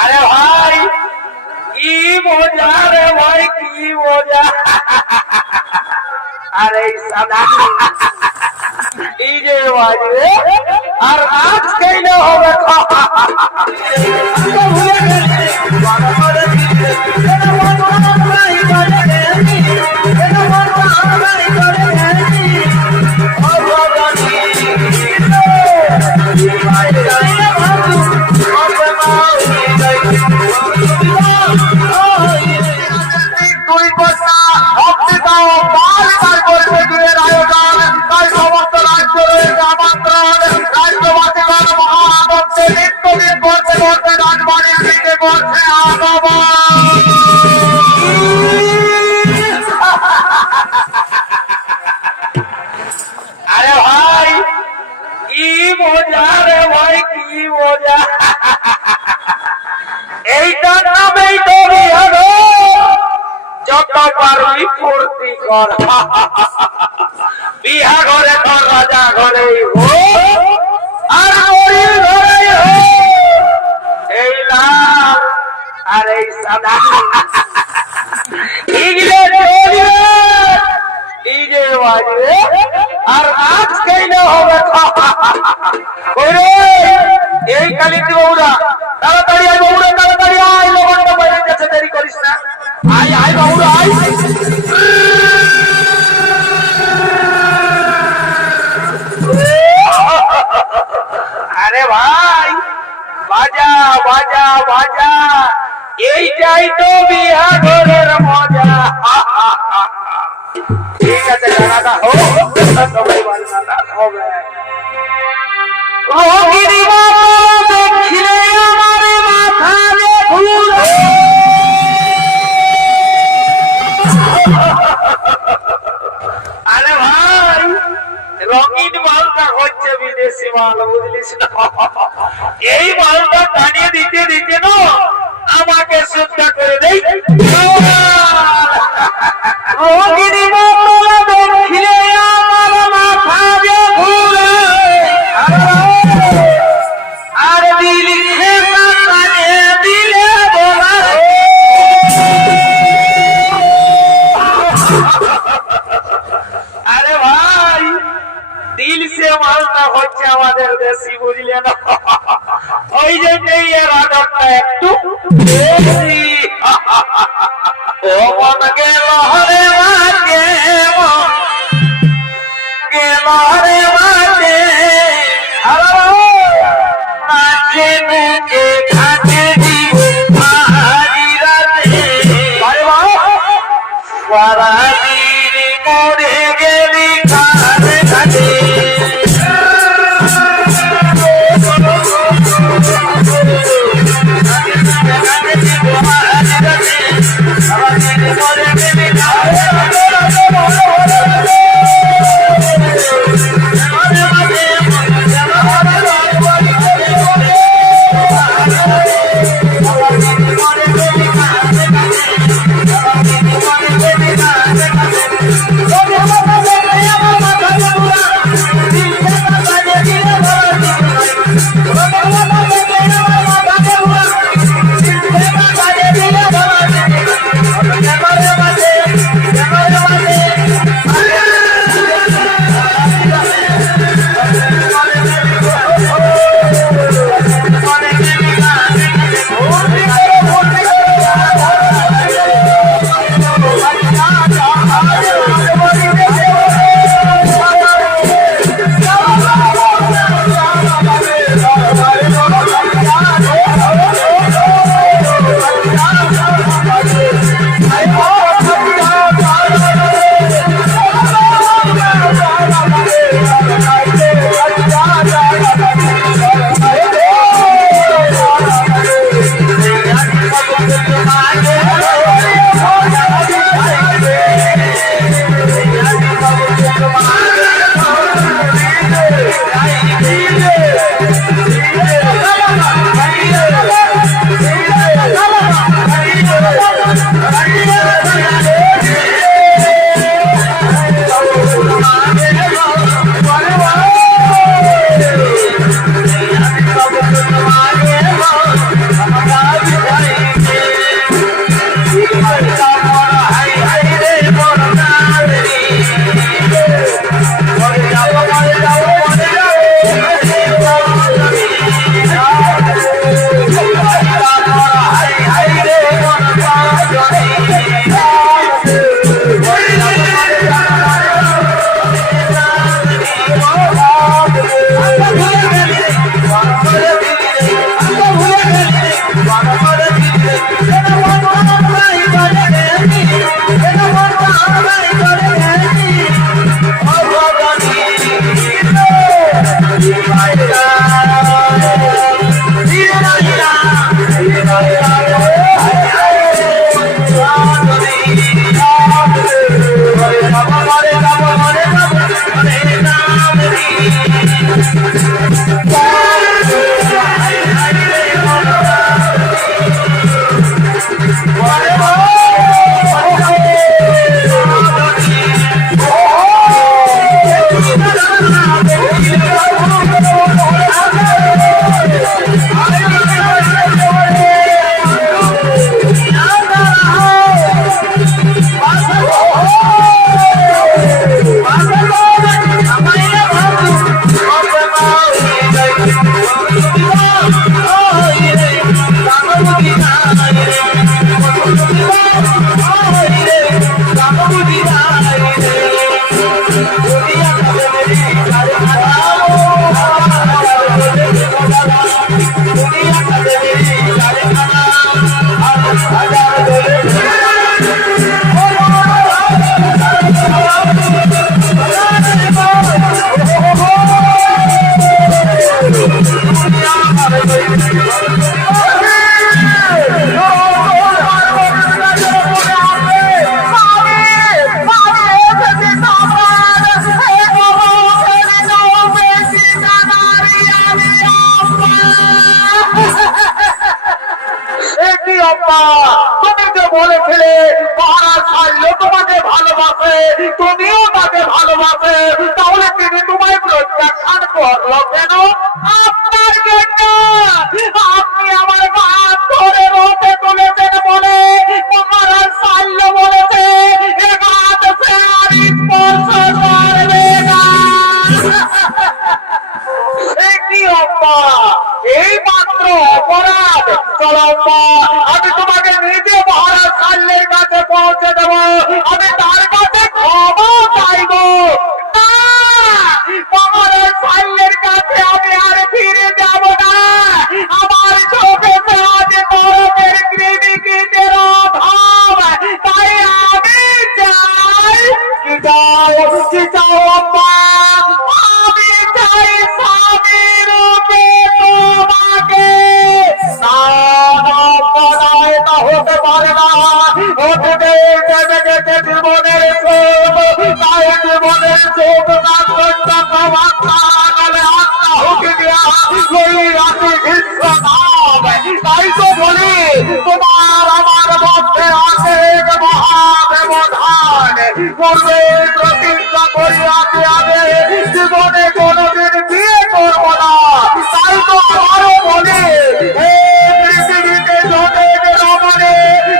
আরে ভাই কি মজা রে ভাই, কি মজা। আরে সাদা এই যে বাজবে আর নাচ কেন হবে। আরে ভাই কি মজা রে ভাই, কি মজা। এইটা নামেই তো বিহার, যত পারবি ফুর্তি কর। বিহা ঘরে তোর রাজা ঘরেই হো আর গরিব ঘরেই হো। এই লাল আর এই সাদা ইগলে চলবে ডিজে বাজবে আর নাচ কেন হবে। এই কালিতি বউরা তাড়াতাড়ি আয়, বউরা তাড়াতাড়ি আয়, লগনটা বাইরে যাচ্ছে, দেরি করিস না। আয় আয় বউরা আয়। আরে ভাই বাজা বাজা বাজা, এইটাই তো বিহা ঘরের মজা। ঠিক আছে গানাটা হোক, সবাই বাজনাটা হবে। রোগিনী বাবা দেখিলে আমার মাথা রে ঘুরে। আরে ভাই রঙিন মালটা হচ্ছে বিদেশি মাল, বুঝলিস না। এই মালটা টানিয়ে দিতে দিতে না আমাকে সুদ্ধা করে দেই। রঙিনী বাবা দেখিলে আমার মাথা রে ঘুরে। আর দিল খেলা কানে দিলে বলা। আরে ভাই দিল সে মালটা হচ্ছে আমাদের দেশি, বুঝলে না। ওই জন্যই এর আদরটা একটু বেশি। ও মন গেল হরে মাকে, গেল হরে মাকে। নাচে মুখে খাতে সারাদিন মরে গেলি খাতে খাতে। সারাদিন মরে গেলি খাতে খাতে। তুমি যে বলেছিলে মহারাজ সাল্য তোমাকে ভালোবাসে, তুমিও তাকে ভালোবাসে, তাহলে তিনি তোমায় প্রত্যাখ্যান করলো কেন? আপনার জন্য আপনি আমার হাত ধরে রোদে তুলেছেন বলে মহারাজ সাল্য বলেছে এ হাত সে আর স্পর্শ করবে না। এই মাত্র অপরাধ। চলো আমি তোমাকে নিজে মহারাজ সাল্যের কাছে পৌঁছে দেব, আমি তার কাছে ক্ষমা চাইব। না, মহারাজ সাল্যের কাছে আমি আর ফিরে যাব না। আমার চোখে আজ নরকের কৃমিকীটের অভাব, তাই আমি চাই কি চাও কি চাও আম্মা, আমি চাই স্বামী রূপে তোমাকে। না হতে পারে না, অতীতে গেছে জীবনের সুখ, তাই জীবনের সুখ না করতে গেলে আত্মা হুকি দিয়া লই রাখি ভীষ্ম নাম। তাই তো বলি তোমার আমার মধ্যে আছে এক মহাব্যবধান। পূর্বে প্রতিজ্ঞা করিয়াছি আমি জীবনে কোনদিন বিয়ে করব না। তাই তো আবারও বলি পৃথিবীতে যতদিন রমণী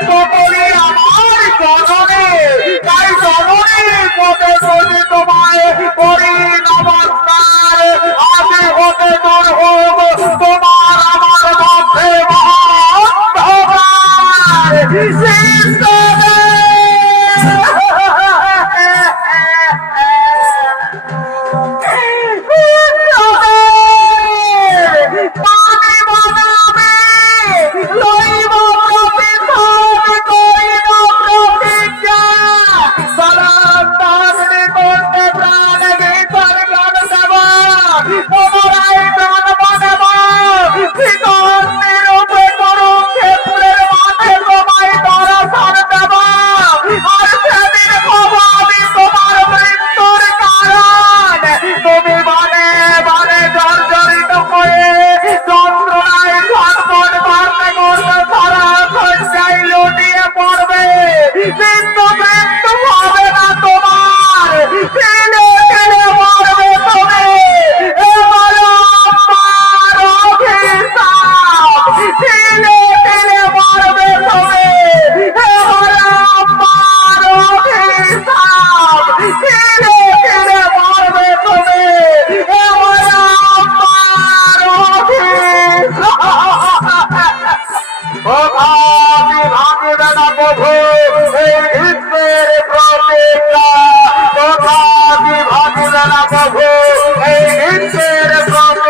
ততদিন আমার জননী। তাই জননীর পথে যদি তোমায় করি নমস্কার, আমি হতে দূর হোক তোমার আমার মধ্যে মহান প্রভু এই হিন্দের প্রভু